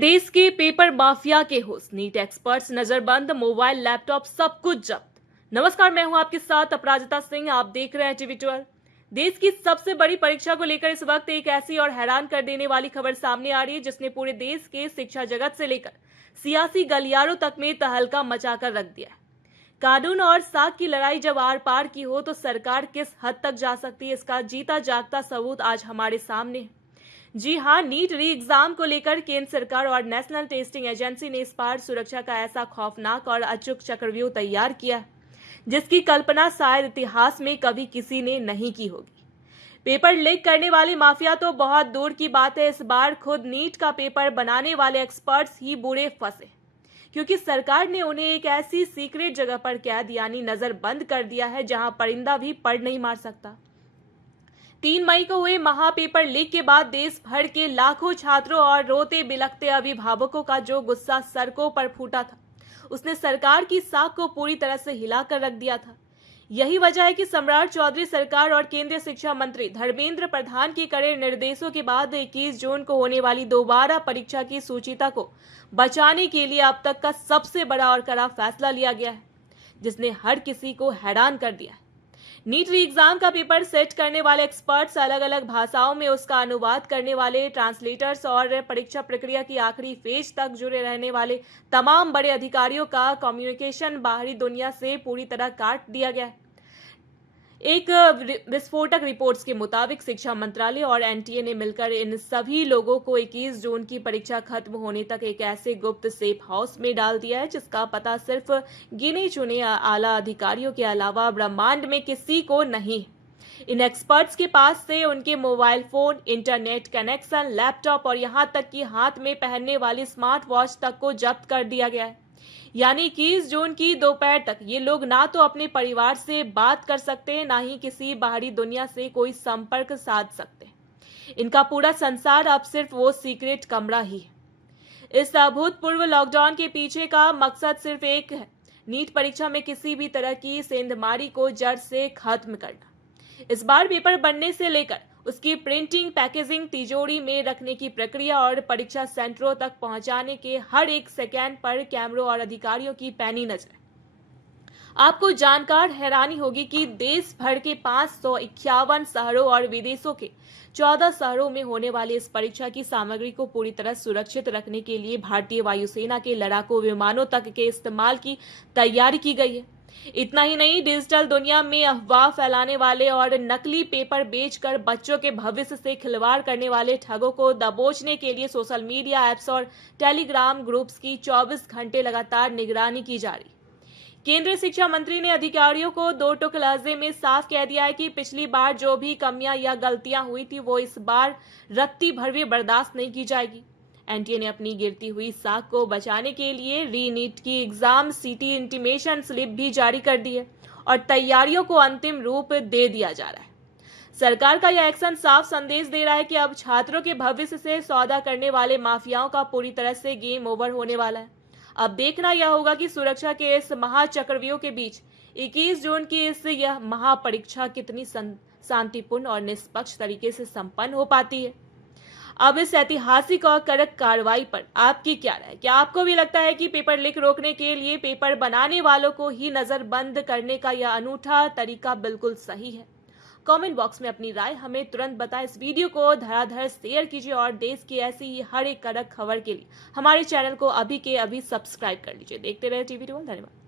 देश के paper mafia के होस्ट नीट एक्सपर्ट्स नजरबंद, मोबाइल लैपटॉप सब कुछ जब्त। नमस्कार, मैं हूं आपके साथ अपराजिता सिंह। आप देख रहे हैं टीवी12। देश की सबसे बड़ी परीक्षा को लेकर इस वक्त एक ऐसी और हैरान कर देने वाली खबर सामने आ रही है जिसने पूरे देश के शिक्षा जगत से लेकर सियासी गलियारों तक में तहलका मचाकर रख दिया है। कानून और साख की लड़ाई जब आर पार की हो तो सरकार किस हद तक जा सकती है, इसका जीता जागता सबूत आज हमारे सामने है। जी हां, नीट री एग्जाम को लेकर केंद्र सरकार और नेशनल टेस्टिंग एजेंसी ने इस बार सुरक्षा का ऐसा खौफनाक और अचूक चक्रव्यूह तैयार किया है जिसकी कल्पना शायद इतिहास में कभी किसी ने नहीं की होगी। पेपर लीक करने वाले माफिया तो बहुत दूर की बात है, इस बार खुद नीट का पेपर बनाने वाले एक्सपर्ट्स ही बुरे फंसे, क्योंकि सरकार ने उन्हें एक ऐसी सीक्रेट जगह पर कैद यानी नजर बंद कर दिया है जहां परिंदा भी पड़ नहीं मार सकता। 3 मई को हुए महापेपर लीक के बाद देश भर के लाखों छात्रों और रोते बिलखते अभिभावकों का जो गुस्सा सड़कों पर फूटा था, उसने सरकार की साख को पूरी तरह से हिलाकर रख दिया था। यही वजह है कि सम्राट चौधरी सरकार और केंद्रीय शिक्षा मंत्री धर्मेंद्र प्रधान के कड़े निर्देशों के बाद 21 जून को होने वाली दोबारा परीक्षा की सूचिता को बचाने के लिए अब तक का सबसे बड़ा और कड़ा फैसला लिया गया है, जिसने हर किसी को हैरान कर दिया है। नीट री एग्जाम का पेपर सेट करने वाले एक्सपर्ट्स, अलग अलग भाषाओं में उसका अनुवाद करने वाले ट्रांसलेटर्स और परीक्षा प्रक्रिया की आखिरी फेज तक जुड़े रहने वाले तमाम बड़े अधिकारियों का कम्युनिकेशन बाहरी दुनिया से पूरी तरह काट दिया गया है। एक विस्फोटक रिपोर्ट्स के मुताबिक शिक्षा मंत्रालय और एनटीए ने मिलकर इन सभी लोगों को 21 जून की परीक्षा खत्म होने तक एक ऐसे गुप्त सेफ हाउस में डाल दिया है जिसका पता सिर्फ गिने चुने आला अधिकारियों के अलावा ब्रह्मांड में किसी को नहीं। इन एक्सपर्ट्स के पास से उनके mobile phone, internet connection, laptop और यहां तक कि हाथ में पहनने वाली स्मार्ट वॉच तक को जब्त कर दिया गया है। यानी 21 जून की दोपहर तक ये लोग ना तो अपने परिवार से बात कर सकते हैं, ना ही किसी बाहरी दुनिया से कोई संपर्क साध सकते हैं। इनका पूरा संसार अब सिर्फ वो सीक्रेट कमरा ही है। इस अभूतपूर्व लॉकडाउन के पीछे का मकसद सिर्फ एक है, नीट परीक्षा में किसी भी तरह की सेंधमारी को जड़ से खत्म करना। इस बार पेपर बनने से लेकर उसकी प्रिंटिंग, पैकेजिंग, तिजोरी में रखने की प्रक्रिया और परीक्षा सेंटरों तक पहुंचाने के हर एक सेकेंड पर कैमरों और अधिकारियों की पैनी नजर। आपको जानकर हैरानी होगी कि देश भर के 551 शहरों और विदेशों के 14 शहरों में होने वाली इस परीक्षा की सामग्री को पूरी तरह सुरक्षित रखने के लिए भारतीय वायुसेना के लड़ाकू विमानों तक के इस्तेमाल की तैयारी की गई है। इतना ही नहीं, डिजिटल दुनिया में अफवाह फैलाने वाले और नकली पेपर बेचकर बच्चों के भविष्य से खिलवाड़ करने वाले ठगों को दबोचने के लिए सोशल मीडिया ऐप्स और टेलीग्राम ग्रुप्स की 24 घंटे लगातार निगरानी की जा रही। केंद्रीय शिक्षा मंत्री ने अधिकारियों को दो टूक लहजे में साफ कह दिया है कि पिछली बार जो भी कमियां या गलतियां हुई थी वो इस बार रत्ती भर भी बर्दाश्त नहीं की जाएगी। एनटीए ने अपनी गिरती हुई साख को बचाने के लिए री नीट की एग्जाम सिटी इंटीमेशन स्लिप भी जारी कर दी है और तैयारियों को अंतिम रूप दे दिया जा रहा है। सरकार का यह एक्शन साफ संदेश दे रहा है कि अब छात्रों के भविष्य से सौदा करने वाले माफियाओं का पूरी तरह से गेम ओवर होने वाला है। अब देखना यह होगा कि सुरक्षा के इस महाचक्रव्यूह के बीच 21 जून की यह महापरीक्षा कितनी शांतिपूर्ण और निष्पक्ष तरीके से संपन्न हो पाती है। अब इस ऐतिहासिक और कड़क कार्रवाई पर आपकी क्या राय? क्या आपको भी लगता है कि पेपर लीक रोकने के लिए पेपर बनाने वालों को ही नजरबंद करने का यह अनूठा तरीका बिल्कुल सही है? कमेंट बॉक्स में अपनी राय हमें तुरंत बताएं। इस वीडियो को धड़ाधड़ शेयर कीजिए और देश की ऐसी ही हर एक कड़क खबर के लिए हमारे चैनल को अभी के अभी सब्सक्राइब कर लीजिए। देखते रहे टीवी12। धन्यवाद।